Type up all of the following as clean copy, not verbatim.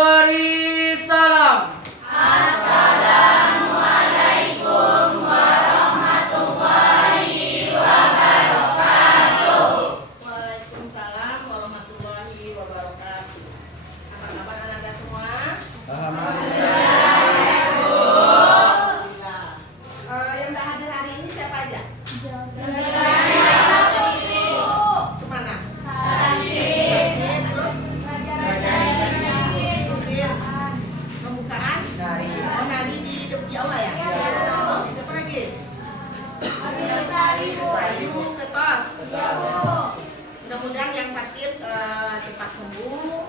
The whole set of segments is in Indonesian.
Beri salam. Assalamualaikum warahmatullahi wabarakatuh. Waalaikumsalam warahmatullahi wabarakatuh. Apa kabar anak-anak semua? Alhamdulillah. Alhamdulillah. Yang tak hadir hari ini siapa aja? Kemana? Sakit. Terus? Usir. Pembukaan? Oh, nari di aula ya? Terus siapa lagi? Sayu, ketos. Mudah-mudahan yang sakit cepat sembuh,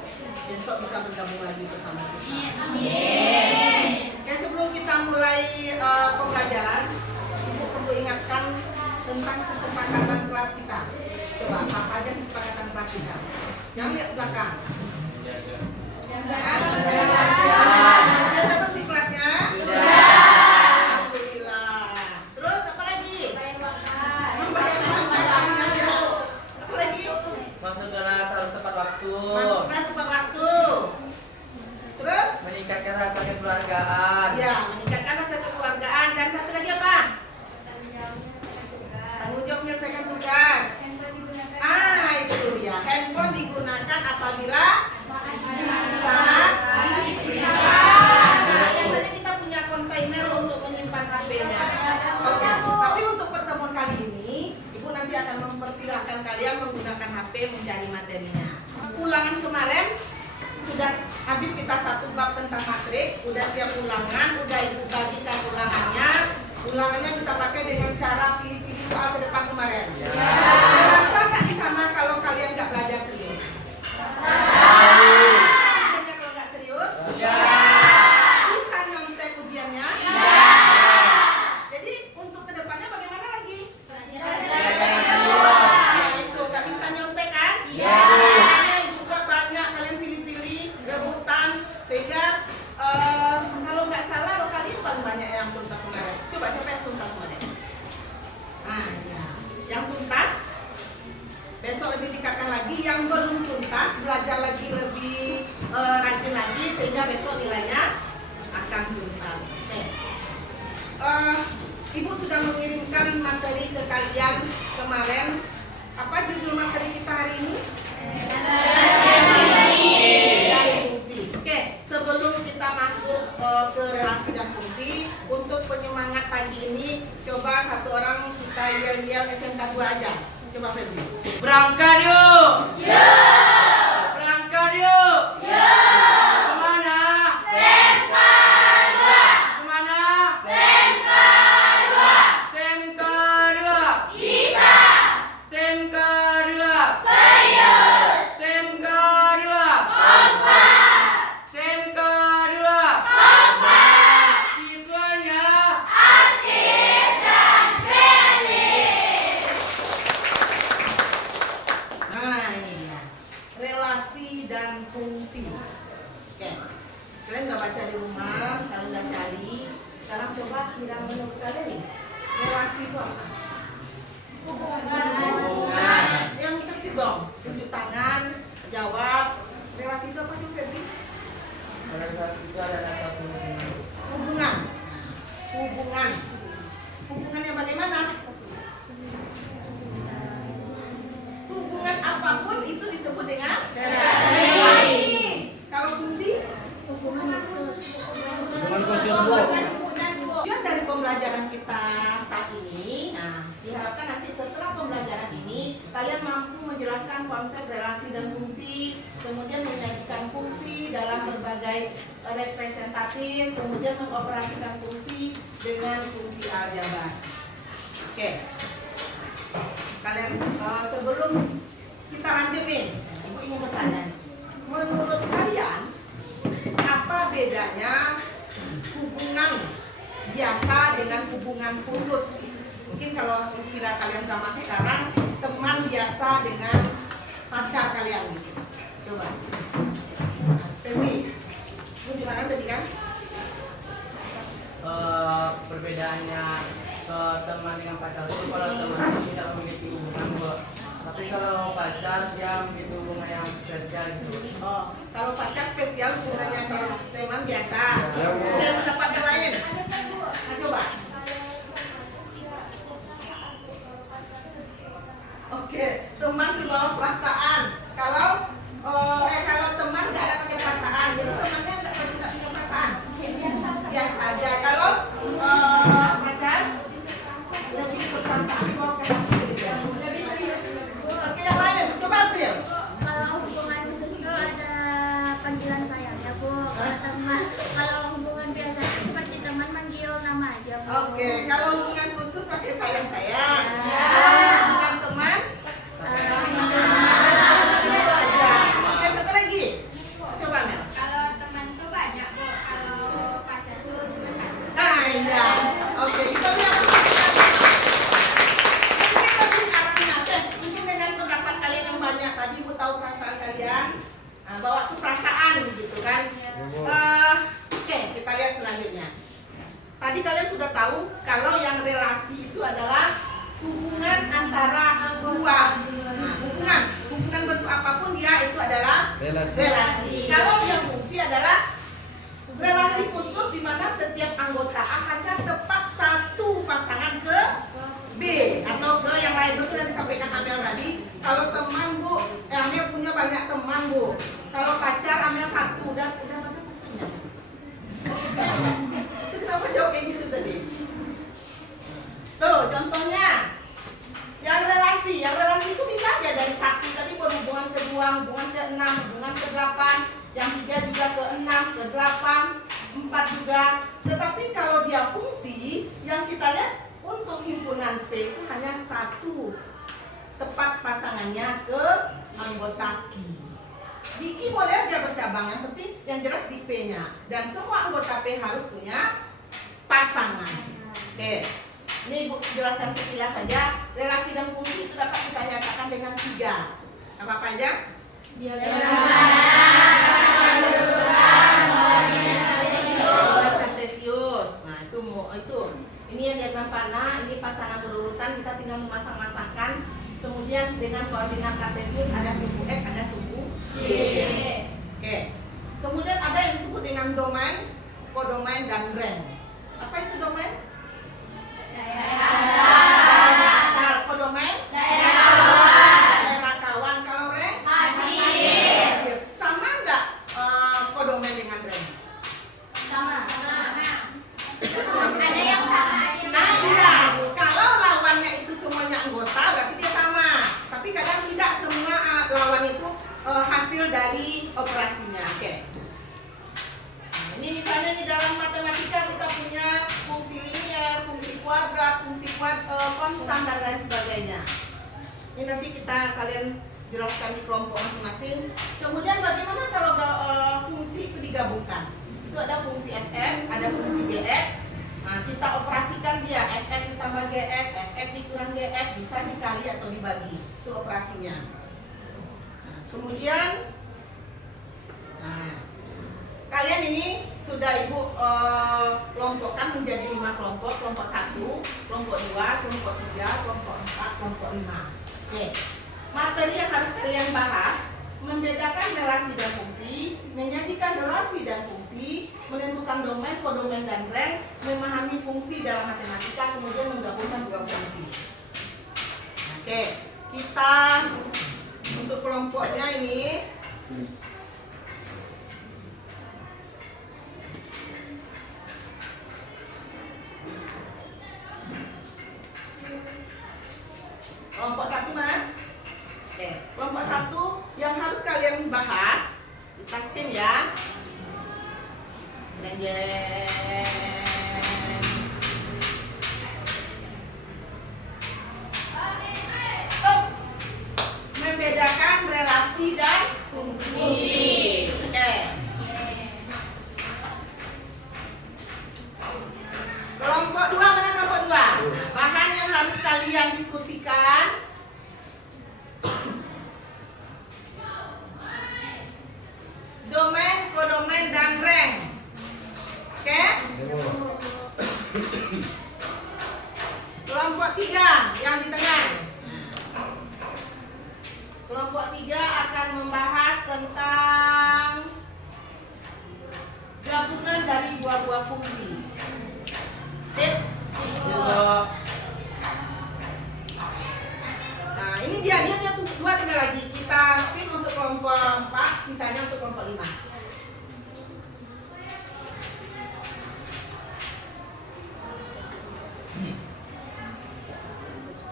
besok bisa bergabung lagi bersama kita. Oke, sebelum kita mulai pembelajaran, Ibu perlu ingatkan tentang kesepakatan kelas kita. Coba apa aja kesepakatan kelas kita? Jangan lihat belakang. Sudah bersih kelasnya? Alhamdulillah. Terus apa lagi? Membayar makanannya ya. Apa lagi? Masuk kelas harus tepat waktu. Masuk kelas tepat waktu. Terus? Meningkatkan rasa kekeluargaan. Ya, meningkatkan rasa kekeluargaan. Dan satu lagi apa? Tanggung jawab menyelesaikan tugas. Itu dia. Handphone digunakan apabila saat biasanya kita punya kontainer untuk menyimpan HP-nya. Oke, tapi untuk pertemuan kali ini, Ibu nanti akan mempersilahkan kalian menggunakan HP mencari materinya. Ulangan kemarin sudah habis kita satu bab tentang matrik, udah siap ulangan, udah Ibu bagikan ulangannya. Ulangannya kita pakai dengan cara pilih-pilih soal ke depan kemarin. Merasa nggak di sana kalau kalian nggak belajar serius? Ujiannya kalau nggak serius? Bisa nyontek ujiannya? Jadi untuk kedepannya bagaimana lagi? Itu nggak bisa nyontek kan? Soalnya juga banyak kalian pilih-pilih rebutan sehingga kalau nggak salah lo kalian paling banyak yang tuntas kemarin. Coba siapa yang tuntas kemarin? Ya. Yang tuntas besok lebih tingkatkan lagi, yang belum tuntas belajar lagi lebih rajin lagi sehingga besok nilainya akan tuntas. Oke. Ibu sudah mengirimkan materi ke kalian kemarin. Apa judul materi kita hari ini? Dan fungsi. Oke, sebelum kita masuk ke relasi dan fungsi, untuk penyemangat pagi ini, coba satu orang kita yel-yel SMK 2 aja. Coba Febri. Berangkat yuk. Berangkat yuk. Kemana? Kemana? SMK 2. SMK 2. SMK 2. SMK 2. Siswanya Nah, ini ya. Relasi dan fungsi. Oke. Kalian udah baca di rumah, kalian udah cari. Sekarang coba kira menurut kalian nih, relasi itu apa? Hubungan. Yang tertib dong. Tunjuk tangan, jawab. Relasi itu apa sih, Febri? organisasi itu adalah satu Hubungan. Hubungan. Hubungan yang bagaimana? Hubungan apapun itu disebut dengan relasi. Kalau fungsi? hubungan khusus, Bu. Tujuan dari pembelajaran kita saat ini, diharapkan nanti setelah pembelajaran ini kalian mampu menjelaskan konsep relasi dan fungsi, kemudian menyajikan fungsi dalam berbagai representatif, kemudian mengoperasikan fungsi dengan fungsi aljabar. Oke, kalian sebelum kita lanjut nih, Ibu ingin bertanya, menurut kalian apa bedanya hubungan biasa dengan hubungan khusus? Mungkin kalau istilah kalian sama sekarang, teman biasa dengan pacar kalian gitu. Coba. Febri, lu silakan tadi kan? Perbedaannya teman dengan pacar itu, kalau teman itu tidak memiliki hubungan, Bu. Tapi kalau pacar dia memiliki hubungan yang spesial itu. Oh, kalau pacar spesial hubungannya kalau teman biasa. Oke, pendapat yang lain. Nah, coba. Oke, teman terbawa perasaan. Kalau teman nggak ada pakai perasaan, jadi temannya nggak punya perasaan. Biasa aja. Kalau pacar lebih perasaan dibawa ke hati gitu. Oke, yang lain. Coba April. Kalau hubungan khusus itu ada panggilan sayang ya Bu. Kalau teman, kalau hubungan biasa itu seperti teman manggil nama aja Bu. Oke, kalau hubungan khusus pakai sayang-sayang. Kalau hubungan teman, itu aja. Oke, satu lagi. Coba Mel. Kalau teman tuh banyak Bu. Kalau pacar tuh cuma satu. Nah, iya. Oke, kita lihat. Mungkin lebih arahnya, mungkin dengan pendapat kalian yang banyak tadi, Bu tahu perasaan kalian, bawa ke perasaan gitu kan. Oke, kita lihat selanjutnya. Tadi kalian sudah tahu kalau yang relasi itu adalah hubungan antara dua. Nah, hubungan bentuk apapun dia itu adalah relasi. Kalau yang fungsi adalah relasi khusus di mana setiap anggota akannya tepat satu pasangan ke B atau ke yang lain. Betul yang disampaikan Amel tadi. Kalau teman Bu, Amel punya banyak teman Bu. Kalau pacar Amel satu, udah mana pacarnya? Itu kenapa jawab kayak gitu tadi? Tuh contohnya yang relasi itu bisa aja dari satu tadi berhubungan kedua, hubungan ke-6, hubungan ke-8, yang 3 juga ke-6, ke-8, 4 juga. Tetapi kalau dia fungsi, yang kita lihat untuk himpunan P itu hanya satu tepat pasangannya ke anggota Q. Di Q boleh aja bercabang, yang penting yang jelas di P-nya. Dan semua anggota P harus punya pasangan. Oke. Ini Bu jelaskan sekilas saja. Relasi dan fungsi itu dapat kita nyatakan dengan 3. Apa aja? Kartesius. Nah, itu. Ini yang diagram panah, ini pasangan berurutan, kita tinggal memasang-masangkan. Kemudian dengan koordinat Kartesius ada suku X, ada suku Y. Oke. Kemudian ada yang disebut dengan domain, kodomain dan rank. Apa itu domain? Asal. Kodomain? Daerah kawan. Kalau rank? Hasil. Sama enggak kodomain dengan rank? Sama. Ada yang sama, ada yang Nah iya, kalau lawannya itu semuanya anggota berarti dia sama. Tapi kadang tidak semua lawan itu hasil dari operasinya. Oke. Nah, ini misalnya di dalam matematika kita punya fungsi linier, fungsi kuadrat, konstan dan lain sebagainya. Ini nanti kalian jelaskan di kelompok masing-masing. Kemudian bagaimana kalau fungsi itu digabungkan? Itu ada fungsi fx, ada fungsi gx. Nah, kita operasikan dia fx ditambah gx, fx dikurang gx bisa dikali atau dibagi. Itu operasinya. Nah, kemudian kalian ini sudah Ibu kelompokkan menjadi 5 kelompok. Kelompok 1, kelompok 2, kelompok 3, kelompok 4, kelompok 5. Oke. Materi yang harus kalian bahas: membedakan relasi dan fungsi, menyajikan relasi dan fungsi, menentukan domain, kodomain dan rank, memahami fungsi dalam matematika, kemudian menggabungkan 2 fungsi. Oke, kita untuk kelompoknya ini kelompok 1 mana? Oke, kelompok 1 yang harus kalian bahas, kita spin ya. Membedakan relasi dan fungsi. Oke. Kelompok 2 mana kelompok 2? Nah, bahan yang harus kalian diskusikan. Domain, kodomain dan rank. Oke? dia dua tinggal lagi. Kita spin untuk kelompok 4, sisanya untuk kelompok 5.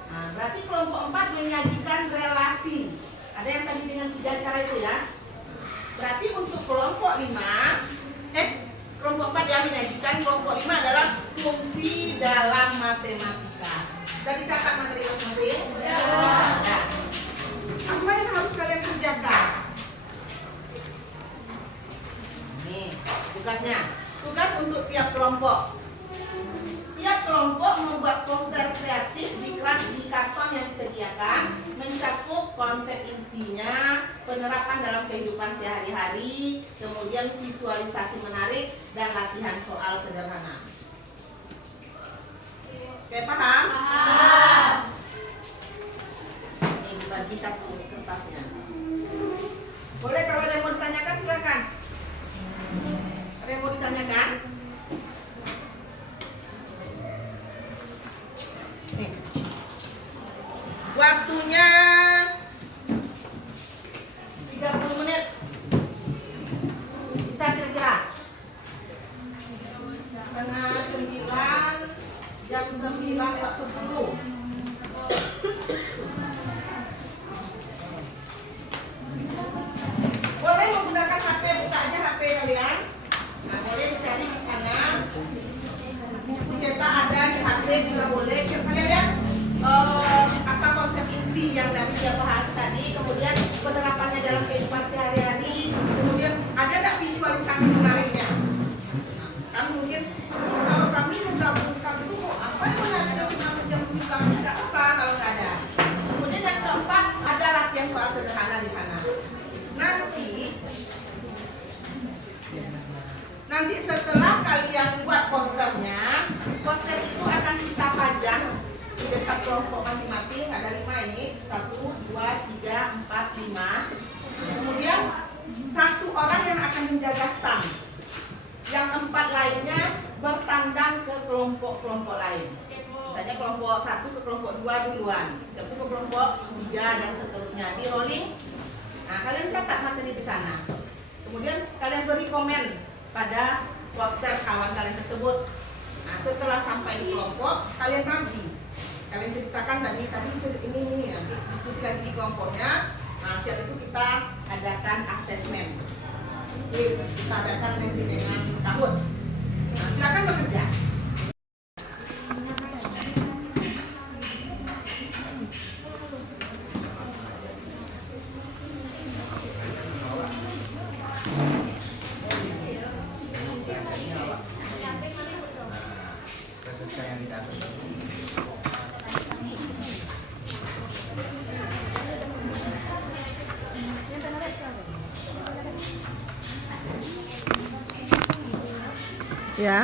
Nah, berarti kelompok 4 menyajikan relasi. Ada yang tadi dengan 3 cara itu ya. Berarti untuk kelompok 5, kelompok 4 yang menyajikan, kelompok 5 adalah fungsi dalam matematika. Sudah dicatat materi masing-masing? Ya. Nah, apa yang harus kalian kerjakan? Nih, tugasnya. Tugas untuk tiap kelompok. Tiap kelompok membuat poster kreatif di karton yang disediakan, mencakup konsep intinya, penerapan dalam kehidupan sehari-hari, kemudian visualisasi menarik, dan latihan soal sederhana. Oke, paham? Paham. Ini bagi kartu kertasnya. Boleh kalau ada yang mau ditanyakan silakan. Ada yang mau ditanyakan? Nih. Waktunya 30 menit. Bisa kira-kira? Setengah 9, jam 9:10. Boleh menggunakan HP, buka aja HP kalian. Nah, boleh dicari di sana. Buku cetak ada di HP juga boleh. Kalian lihat apa konsep inti yang dari dia bahas tadi, kemudian penerapannya dalam kehidupan sehari-hari, kemudian ada nggak visualisasi menariknya? Kan mungkin kalau kami menggabungkan itu apa yang menarik jam 7 nggak apa kalau nggak ada. Kemudian yang keempat ada latihan soal sederhana di sana. Nanti setelah kalian buat posternya, poster itu akan kita pajang di dekat kelompok masing-masing. Ada 5 ini, 1, 2, 3, 4, 5. Kemudian 1 orang yang akan menjaga stand. Yang 4 lainnya bertandang ke kelompok-kelompok lain. Misalnya kelompok 1 ke kelompok 2 duluan, 1 ke kelompok 3 dan seterusnya. Di rolling. Nah, kalian catat materi di sana. Kemudian kalian beri komen pada poster kawan kalian tersebut. Nah, setelah sampai di kelompok, kalian bagi. Kalian ceritakan tadi ini nanti diskusi lagi di kelompoknya. Nah, setelah itu kita adakan asesmen. Yes, kita adakan nanti dengan tahun. Nah, silakan bekerja. Ya.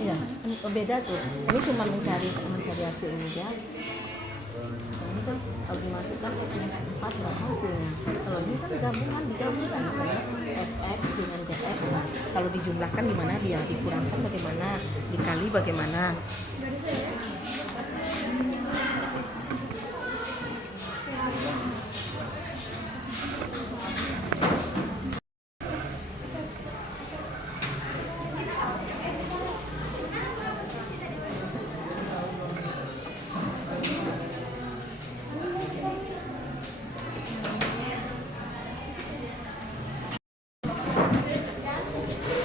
Iya, beda tuh. Ini cuma mencari hasil ini ya. Ini kan kalau dimasukkan X-4 berapa hasilnya? Kalau ini kan digabungkan misalnya fx dengan dx. Kalau dijumlahkan gimana dia? Dikurangkan bagaimana? Dikali bagaimana?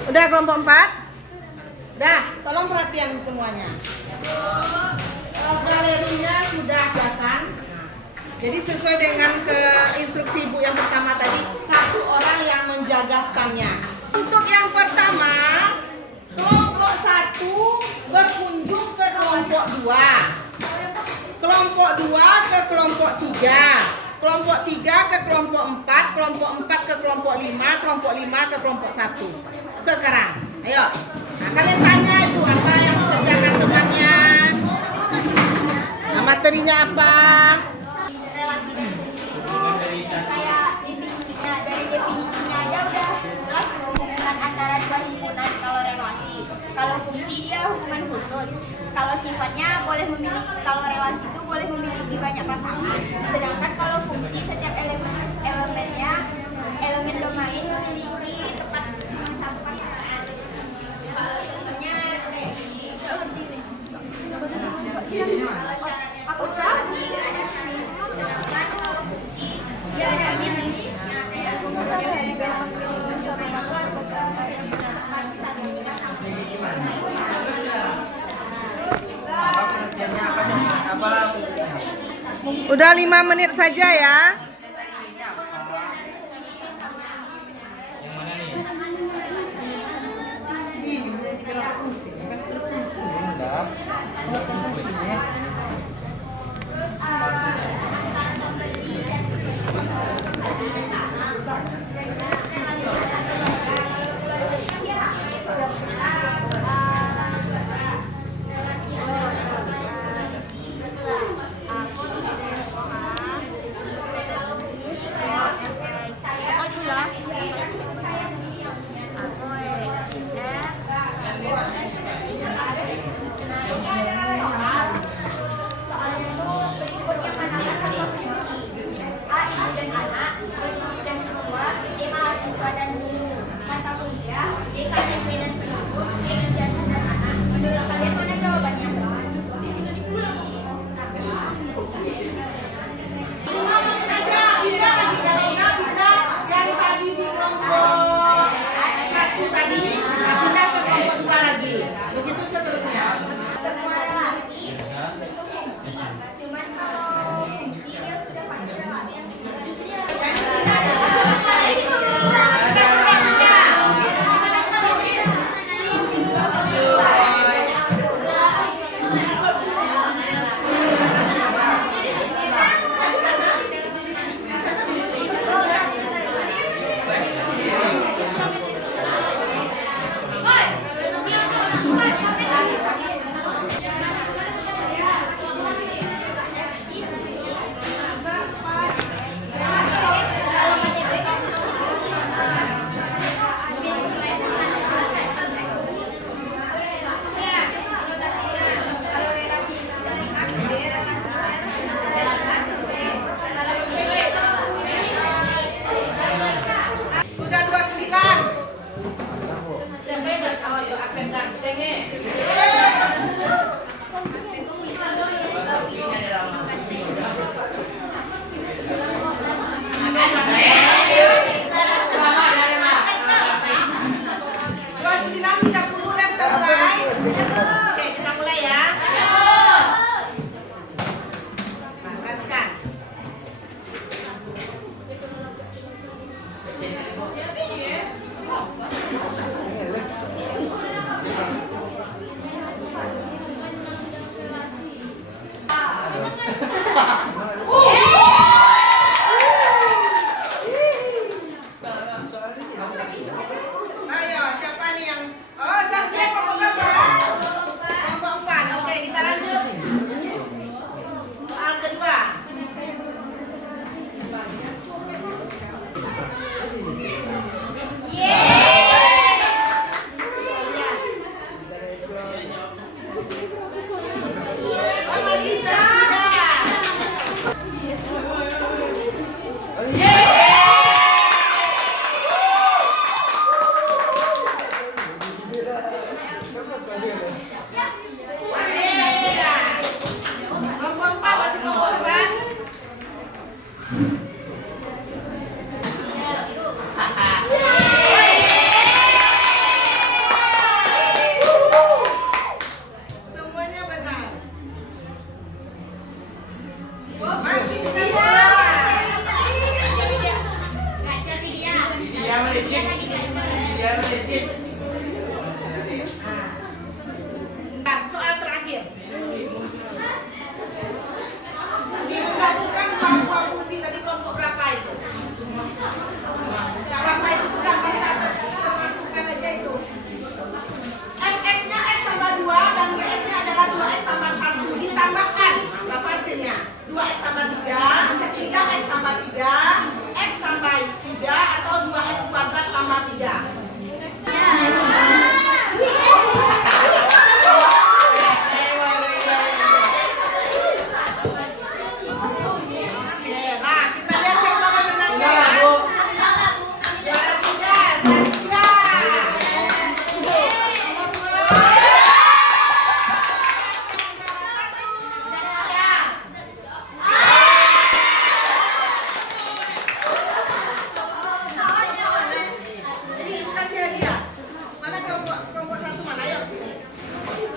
Udah kelompok 4? Dah, tolong perhatian semuanya. Galerinya sudah ya kan? Jadi sesuai dengan instruksi ibu yang pertama tadi, 1 orang yang menjaga standnya. Untuk yang pertama, kelompok 1 berkunjung ke kelompok 2. Kelompok 2 ke kelompok 3. Kelompok 3 ke kelompok 4, kelompok 4 ke kelompok 5, kelompok 5 ke kelompok 1. Sekarang, ayo. Nah, kalian tanya itu apa yang dikerjakan temannya. Nah, materinya apa? Relasi dan fungsi itu kayak definisinya, dari definisinya aja udah jelas tuh hubungan antara 2 himpunan kalau relasi. Kalau Kalau fungsi dia hubungan khusus. Kalau sifatnya boleh memiliki, kalau relasi itu boleh memiliki banyak pasangan. Sedangkan kalau fungsi setiap elemennya, elemen domain memiliki tepat cuma satu pasangan. Kalau contohnya kayak gini. Kalau syaratnya relasi ada khusus, sedangkan kalau fungsi dia ada jenisnya kayak fungsi elemen domain luar tepat satu pasangan. Udah 5 menit saja ya. Ayo, siapa nih yang... Oh, Saskia kelompok berapa? Kelompok 4. Oke, kita lanjut. Soal kedua. Oh, masih Saskia. Semuanya benar. Masih Dia melejit.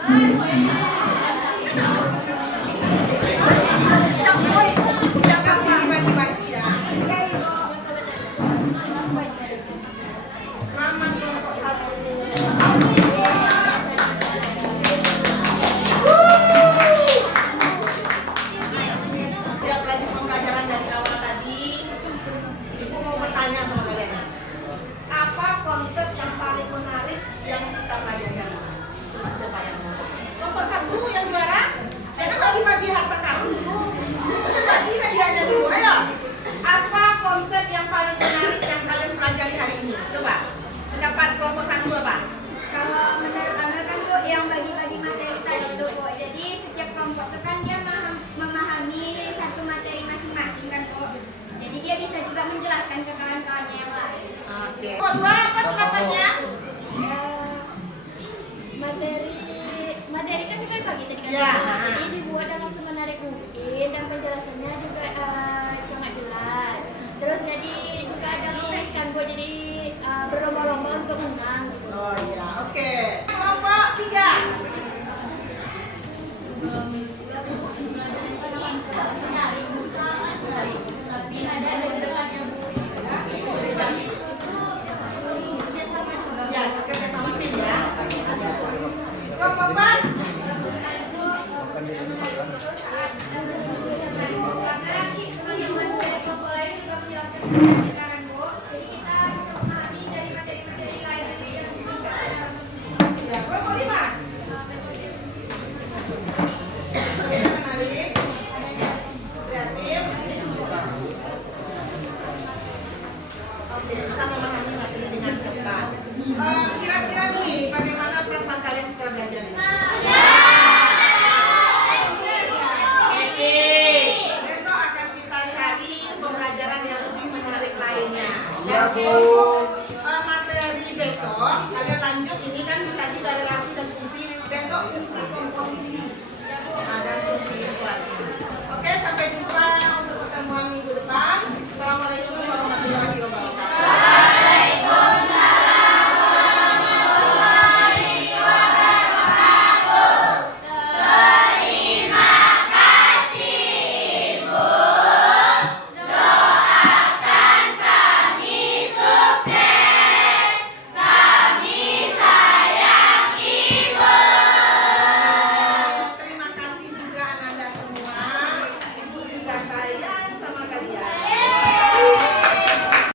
Jangan dibagi-bagi ya. Selamat kelompok 1. Siap lanjut pembelajaran dari awal tadi. Ibu mau bertanya sama kalian. Apa konsep yang paling menarik yang kita pelajari hari ini? Coba siapa yang mau? Kelompok 1 yang juara. Jangan bagi-bagi harta karun dulu. Kita bagi hadiahnya dulu. Ayo. Apa konsep yang paling menarik yang kalian pelajari hari ini? Coba. Pendapat kelompok 1 apa? Kalau menurut Amel kan Bu, yang bagi-bagi materi tadi itu Bu. Jadi setiap kelompok itu kan dia memahami satu materi masing-masing kan Bu. Jadi dia bisa juga menjelaskan ke kawan-kawannya yang lain. Oke. Kelompok 2 apa pendapatnya? Materi kan kita bagi tadi kan, Ya. jadi dibuat dengan semenarik mungkin dan penjelasannya juga sangat jelas. Terus jadi juga ada list kan Bu, jadi berlomba-lomba untuk menang. Oh iya, oke. Kelompok 3. Ya, kerja sama tim ya. Kelompok 4. Ya, kelompok 5. Menarik, kreatif. Oke, bisa memahami materi dengan cepat. Kira-kira nih, bagaimana perasaan kalian setelah belajar ini? Oke, besok akan kita cari pembelajaran yang lebih menarik lainnya. Dan untuk materi besok, kalian lanjut ini kan tadi dari relasi dan fungsi. Besok fungsi komposisi.